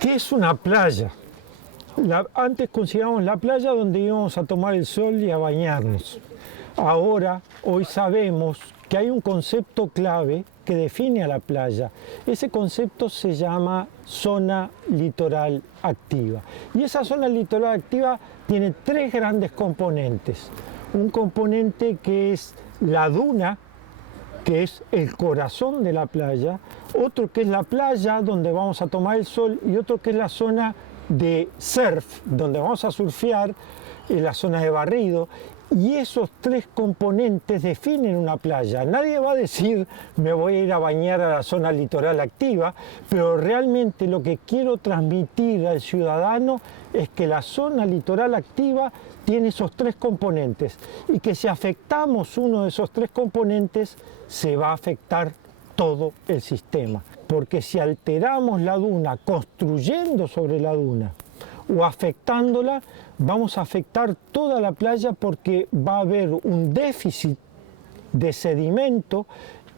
¿Qué es una playa? Antes considerábamos la playa donde íbamos a tomar el sol y a bañarnos. Hoy sabemos que hay un concepto clave que define a la playa. Ese concepto se llama zona litoral activa. Y esa zona litoral activa tiene tres grandes componentes. Un componente que es la duna, que es el corazón de la playa, otro que es la playa donde vamos a tomar el sol y otro que es la zona de surf, donde vamos a surfear, la zona de barrido. Y esos tres componentes definen una playa. Nadie va a decir me voy a ir a bañar a la zona litoral activa, pero realmente lo que quiero transmitir al ciudadano es que la zona litoral activa tiene esos tres componentes y que si afectamos uno de esos tres componentes se va a afectar todo el sistema. Porque si alteramos la duna construyendo sobre la duna o afectándola, vamos a afectar toda la playa porque va a haber un déficit de sedimento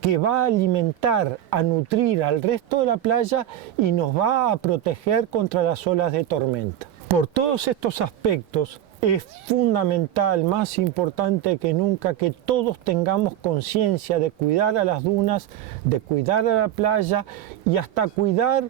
que va a alimentar, a nutrir al resto de la playa y nos va a proteger contra las olas de tormenta. Por todos estos aspectos es fundamental, más importante que nunca, que todos tengamos conciencia de cuidar a las dunas, de cuidar a la playa y hasta cuidar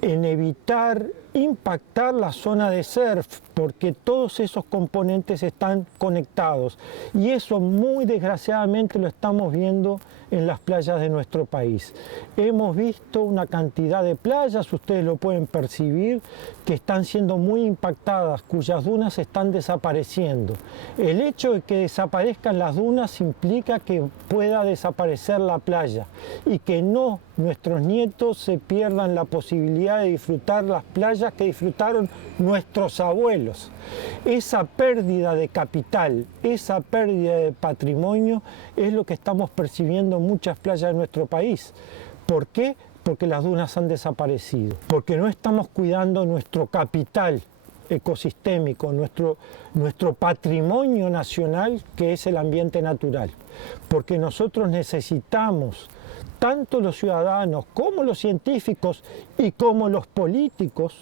en evitar impactar la zona de surf, porque todos esos componentes están conectados y eso muy desgraciadamente lo estamos viendo en las playas de nuestro país. Hemos visto una cantidad de playas, ustedes lo pueden percibir, que están siendo muy impactadas, cuyas dunas están desapareciendo. El hecho de que desaparezcan las dunas implica que pueda desaparecer la playa y que no nuestros nietos se pierdan la posibilidad de disfrutar las playas que disfrutaron nuestros abuelos. Esa pérdida de capital, esa pérdida de patrimonio es lo que estamos percibiendo en muchas playas de nuestro país. ¿Por qué? Porque las dunas han desaparecido, porque no estamos cuidando nuestro capital ecosistémico, nuestro patrimonio nacional que es el ambiente natural, porque nosotros necesitamos, tanto los ciudadanos como los científicos y como los políticos,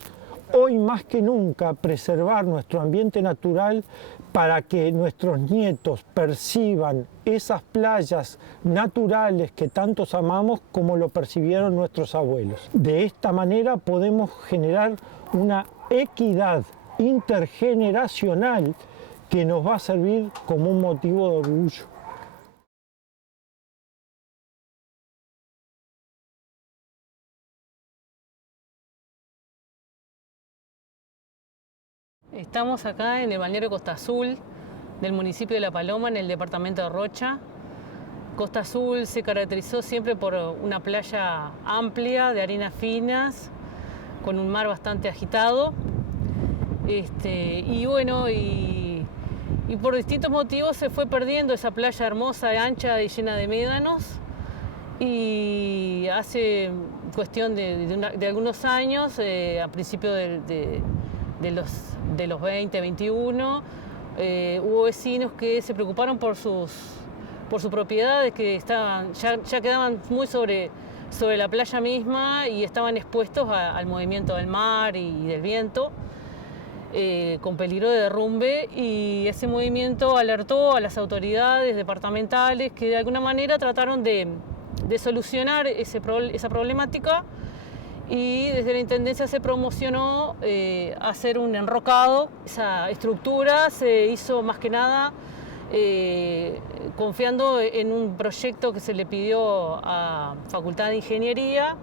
hoy más que nunca preservar nuestro ambiente natural para que nuestros nietos perciban esas playas naturales que tantos amamos como lo percibieron nuestros abuelos. De esta manera podemos generar una equidad intergeneracional que nos va a servir como un motivo de orgullo. Estamos acá en el balneario Costa Azul del municipio de La Paloma, en el departamento de Rocha. Costa Azul se caracterizó siempre por una playa amplia, de arenas finas, con un mar bastante agitado. Y por distintos motivos se fue perdiendo esa playa hermosa, ancha y llena de médanos. Y hace cuestión de algunos años, a principios de los 20, 21, hubo vecinos que se preocuparon por sus propiedades, que ya quedaban muy sobre la playa misma y estaban expuestos al movimiento del mar y del viento, con peligro de derrumbe, y ese movimiento alertó a las autoridades departamentales que de alguna manera trataron de solucionar esa problemática. Y desde la Intendencia se promocionó hacer un enrocado. Esa estructura se hizo más que nada confiando en un proyecto que se le pidió a Facultad de Ingeniería,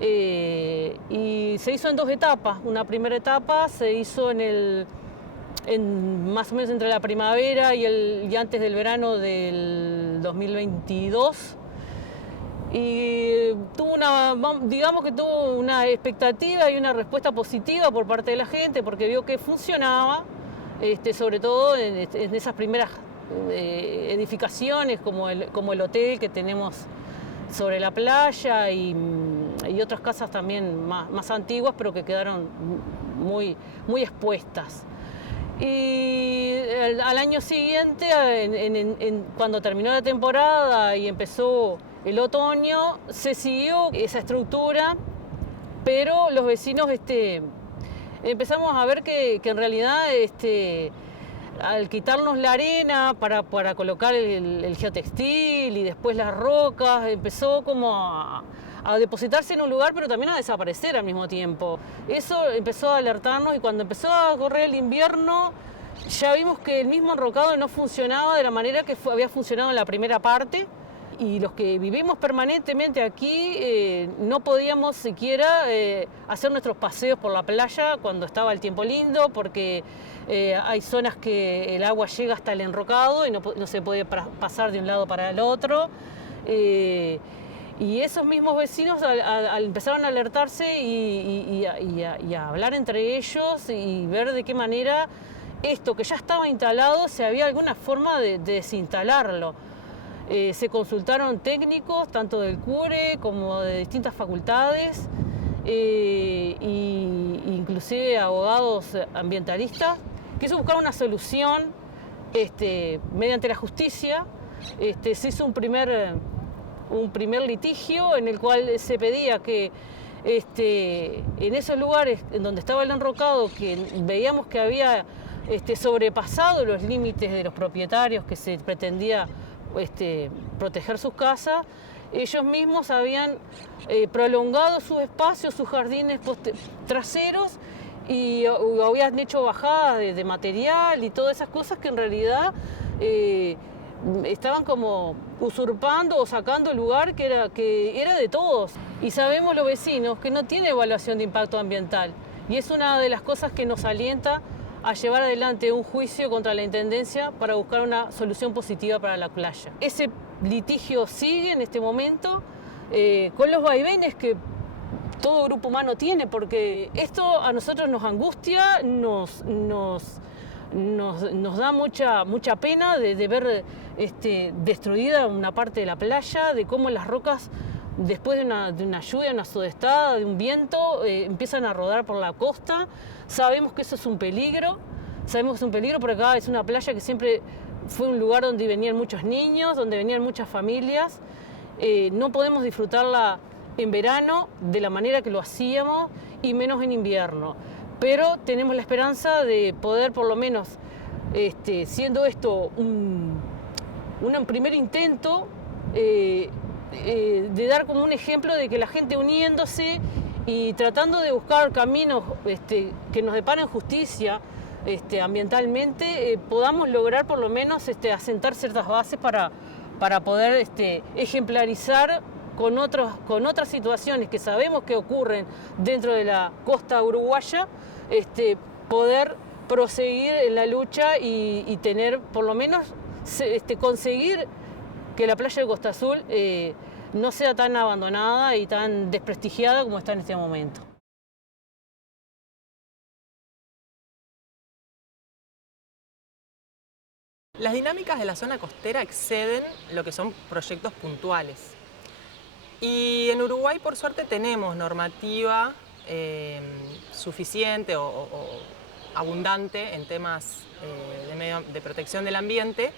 y se hizo en dos etapas. Una primera etapa se hizo más o menos entre la primavera y antes del verano del 2022. Y tuvo una expectativa y una respuesta positiva por parte de la gente, porque vio que funcionaba, sobre todo en esas primeras edificaciones como el hotel que tenemos sobre la playa y otras casas también más antiguas, pero que quedaron muy, muy expuestas. Y al año siguiente, cuando terminó la temporada y empezó el otoño, se siguió esa estructura, pero los vecinos empezamos a ver que en realidad al quitarnos la arena para colocar el geotextil y después las rocas, empezó como a depositarse en un lugar, pero también a desaparecer al mismo tiempo. Eso empezó a alertarnos, y cuando empezó a correr el invierno, ya vimos que el mismo enrocado no funcionaba de la manera que había funcionado en la primera parte. Y los que vivimos permanentemente aquí no podíamos siquiera hacer nuestros paseos por la playa cuando estaba el tiempo lindo, porque hay zonas que el agua llega hasta el enrocado y no se puede pasar de un lado para el otro. Y esos mismos vecinos empezaron a alertarse y a hablar entre ellos y ver de qué manera esto que ya estaba instalado, si había alguna forma de desinstalarlo. Se consultaron técnicos, tanto del CURE como de distintas facultades, inclusive abogados ambientalistas. Quiso buscar una solución mediante la justicia. Se hizo un primer litigio en el cual se pedía que en esos lugares en donde estaba el enrocado, que veíamos que había sobrepasado los límites de los propietarios que se pretendía proteger sus casas, ellos mismos habían prolongado sus espacios, sus jardines traseros, y habían hecho bajadas de material y todas esas cosas que en realidad estaban como usurpando o sacando el lugar que era de todos. Y sabemos los vecinos que no tiene evaluación de impacto ambiental, y es una de las cosas que nos alienta a llevar adelante un juicio contra la Intendencia para buscar una solución positiva para la playa. Ese litigio sigue en este momento, con los vaivenes que todo grupo humano tiene, porque esto a nosotros nos angustia, nos da mucha pena de ver destruida una parte de la playa, de cómo las rocas, después de una lluvia, una sudestada, de un viento, empiezan a rodar por la costa. Sabemos que eso es un peligro, porque acá es una playa que siempre fue un lugar donde venían muchos niños, donde venían muchas familias. No podemos disfrutarla en verano de la manera que lo hacíamos, y menos en invierno. Pero tenemos la esperanza de poder, por lo menos, siendo esto un primer intento, de dar como un ejemplo de que la gente uniéndose y tratando de buscar caminos que nos deparen justicia ambientalmente, podamos lograr por lo menos asentar ciertas bases para poder ejemplarizar con otras situaciones que sabemos que ocurren dentro de la costa uruguaya, poder proseguir en la lucha y tener, por lo menos, conseguir que la playa de Costa Azul no sea tan abandonada y tan desprestigiada como está en este momento. Las dinámicas de la zona costera exceden lo que son proyectos puntuales. Y en Uruguay, por suerte, tenemos normativa suficiente o abundante en temas de protección del ambiente,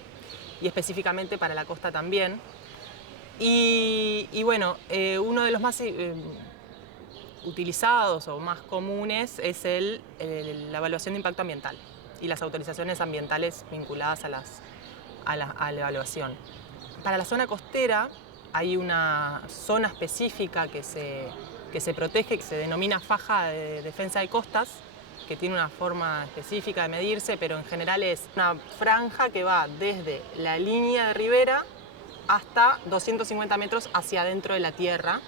y específicamente para la costa también. Y bueno, uno de los más utilizados o más comunes es la evaluación de impacto ambiental y las autorizaciones ambientales vinculadas a la evaluación. Para la zona costera hay una zona específica que se protege, que se denomina faja de defensa de costas, que tiene una forma específica de medirse, pero en general es una franja que va desde la línea de ribera hasta 250 metros hacia adentro de la tierra.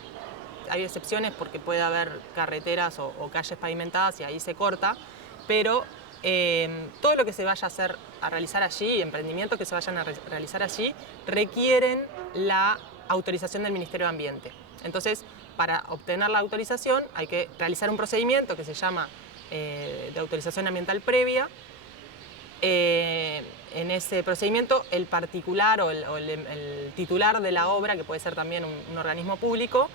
Hay excepciones porque puede haber carreteras o calles pavimentadas y ahí se corta, pero todo lo que se vaya a realizar allí, emprendimientos que se vayan a realizar allí, requieren la autorización del Ministerio de Ambiente. Entonces, para obtener la autorización hay que realizar un procedimiento que se llama de autorización ambiental previa. En ese procedimiento, el particular o el titular de la obra, que puede ser también un organismo público,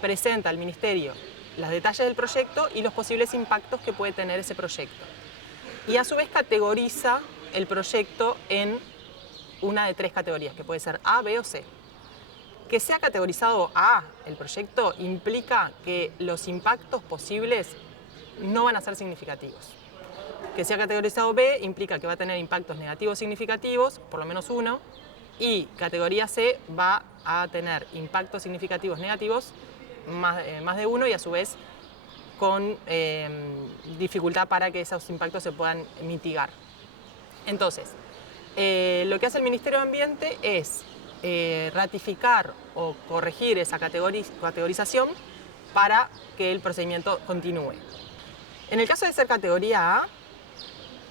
presenta al Ministerio los detalles del proyecto y los posibles impactos que puede tener ese proyecto. Y a su vez categoriza el proyecto en una de tres categorías, que puede ser A, B o C. Que sea categorizado A el proyecto implica que los impactos posibles no van a ser significativos. Que sea categorizado B implica que va a tener impactos negativos significativos, por lo menos uno, y categoría C va a tener impactos significativos negativos, más de uno, y a su vez con dificultad para que esos impactos se puedan mitigar. Entonces, lo que hace el Ministerio de Ambiente es ratificar o corregir esa categorización para que el procedimiento continúe. En el caso de ser categoría A,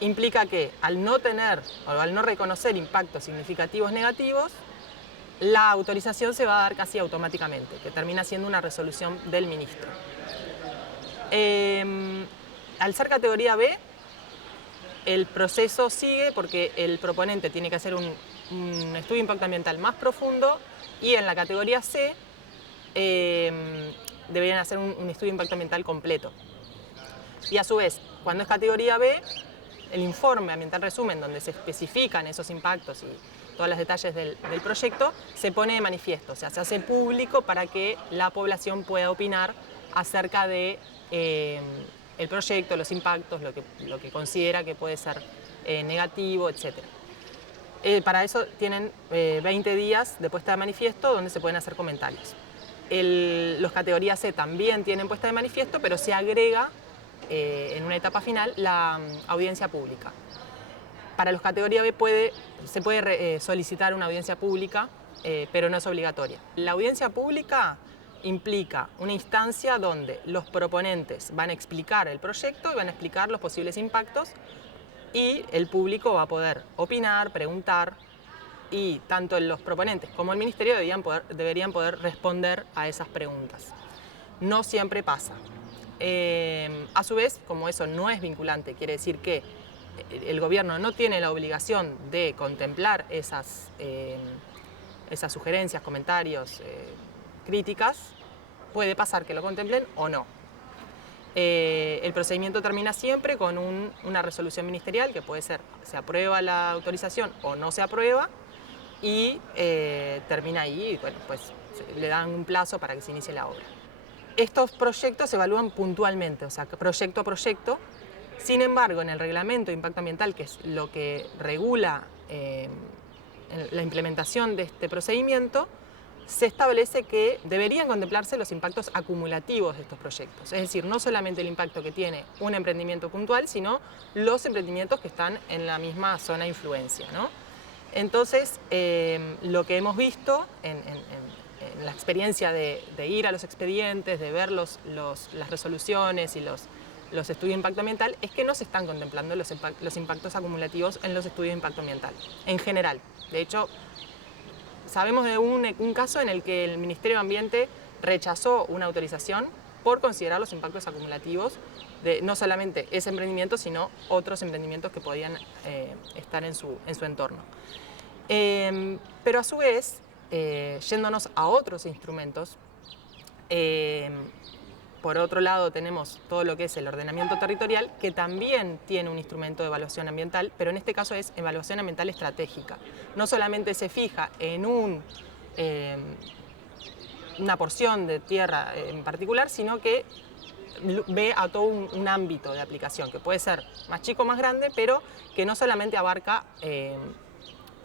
implica que al no tener o al no reconocer impactos significativos negativos, la autorización se va a dar casi automáticamente, que termina siendo una resolución del ministro. Al ser categoría B, el proceso sigue porque el proponente tiene que hacer un estudio de impacto ambiental más profundo, y en la categoría C deberían hacer un estudio de impacto ambiental completo. Y a su vez, cuando es categoría B, el informe ambiental resumen, donde se especifican esos impactos y todos los detalles del proyecto, se pone de manifiesto, o sea, se hace público para que la población pueda opinar acerca de el proyecto, los impactos, lo que considera que puede ser negativo, etc. Para eso tienen 20 días de puesta de manifiesto donde se pueden hacer comentarios. Los categorías C también tienen puesta de manifiesto, pero se agrega en una etapa final la audiencia pública. Para los categoría B se puede solicitar una audiencia pública, pero no es obligatoria. La audiencia pública implica una instancia donde los proponentes van a explicar el proyecto y van a explicar los posibles impactos, y el público va a poder opinar, preguntar, y tanto los proponentes como el Ministerio deberían poder responder a esas preguntas. No siempre pasa. A su vez, como eso no es vinculante, quiere decir que el gobierno no tiene la obligación de contemplar esas sugerencias, comentarios, críticas, puede pasar que lo contemplen o no. El procedimiento termina siempre con una resolución ministerial, que puede ser se aprueba la autorización o no se aprueba, y termina ahí, y bueno, pues le dan un plazo para que se inicie la obra. Estos proyectos se evalúan puntualmente, o sea, proyecto a proyecto. Sin embargo, en el reglamento de impacto ambiental, que es lo que regula la implementación de este procedimiento, se establece que deberían contemplarse los impactos acumulativos de estos proyectos. Es decir, no solamente el impacto que tiene un emprendimiento puntual, sino los emprendimientos que están en la misma zona de influencia, ¿no? Entonces, lo que hemos visto en la experiencia de ir a los expedientes, de ver las resoluciones y los estudios de impacto ambiental, es que no se están contemplando los impactos acumulativos en los estudios de impacto ambiental, en general. De hecho, sabemos de un caso en el que el Ministerio de Ambiente rechazó una autorización por considerar los impactos acumulativos de no solamente ese emprendimiento, sino otros emprendimientos que podían estar en su entorno. Pero a su vez, yéndonos a otros instrumentos, por otro lado tenemos todo lo que es el ordenamiento territorial, que también tiene un instrumento de evaluación ambiental, pero en este caso es evaluación ambiental estratégica. No solamente se fija en una porción de tierra en particular, sino que ve a todo un ámbito de aplicación, que puede ser más chico o más grande, pero que no solamente abarca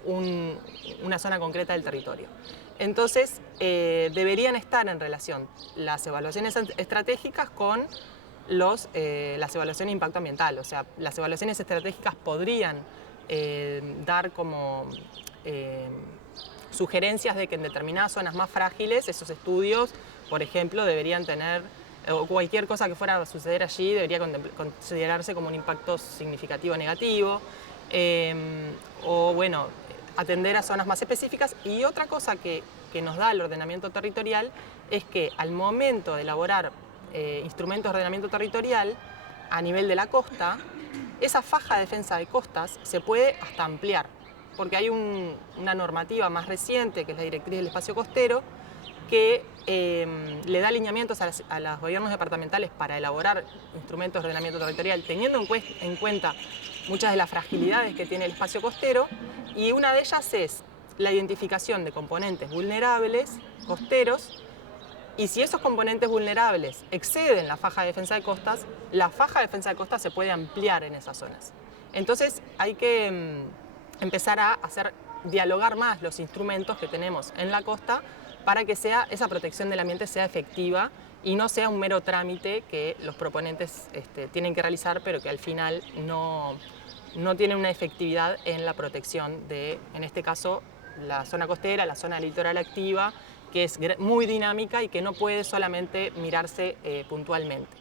una zona concreta del territorio. Entonces, deberían estar en relación las evaluaciones estratégicas con las evaluaciones de impacto ambiental. O sea, las evaluaciones estratégicas podrían dar como sugerencias de que en determinadas zonas más frágiles esos estudios, por ejemplo, deberían tener, o cualquier cosa que fuera a suceder allí debería considerarse como un impacto significativo negativo, o bueno, atender a zonas más específicas. Y otra cosa que nos da el ordenamiento territorial es que al momento de elaborar instrumentos de ordenamiento territorial a nivel de la costa, esa faja de defensa de costas se puede hasta ampliar, porque hay una normativa más reciente, que es la Directriz del Espacio Costero, que le da alineamientos a los gobiernos departamentales para elaborar instrumentos de ordenamiento territorial, teniendo en cuenta muchas de las fragilidades que tiene el espacio costero, y una de ellas es la identificación de componentes vulnerables costeros, y si esos componentes vulnerables exceden la faja de defensa de costas, la faja de defensa de costas se puede ampliar en esas zonas. Entonces hay que empezar a dialogar más los instrumentos que tenemos en la costa para que esa protección del ambiente sea efectiva y no sea un mero trámite que los proponentes tienen que realizar, pero que al final no tiene una efectividad en la protección de, en este caso, la zona costera, la zona litoral activa, que es muy dinámica y que no puede solamente mirarse puntualmente.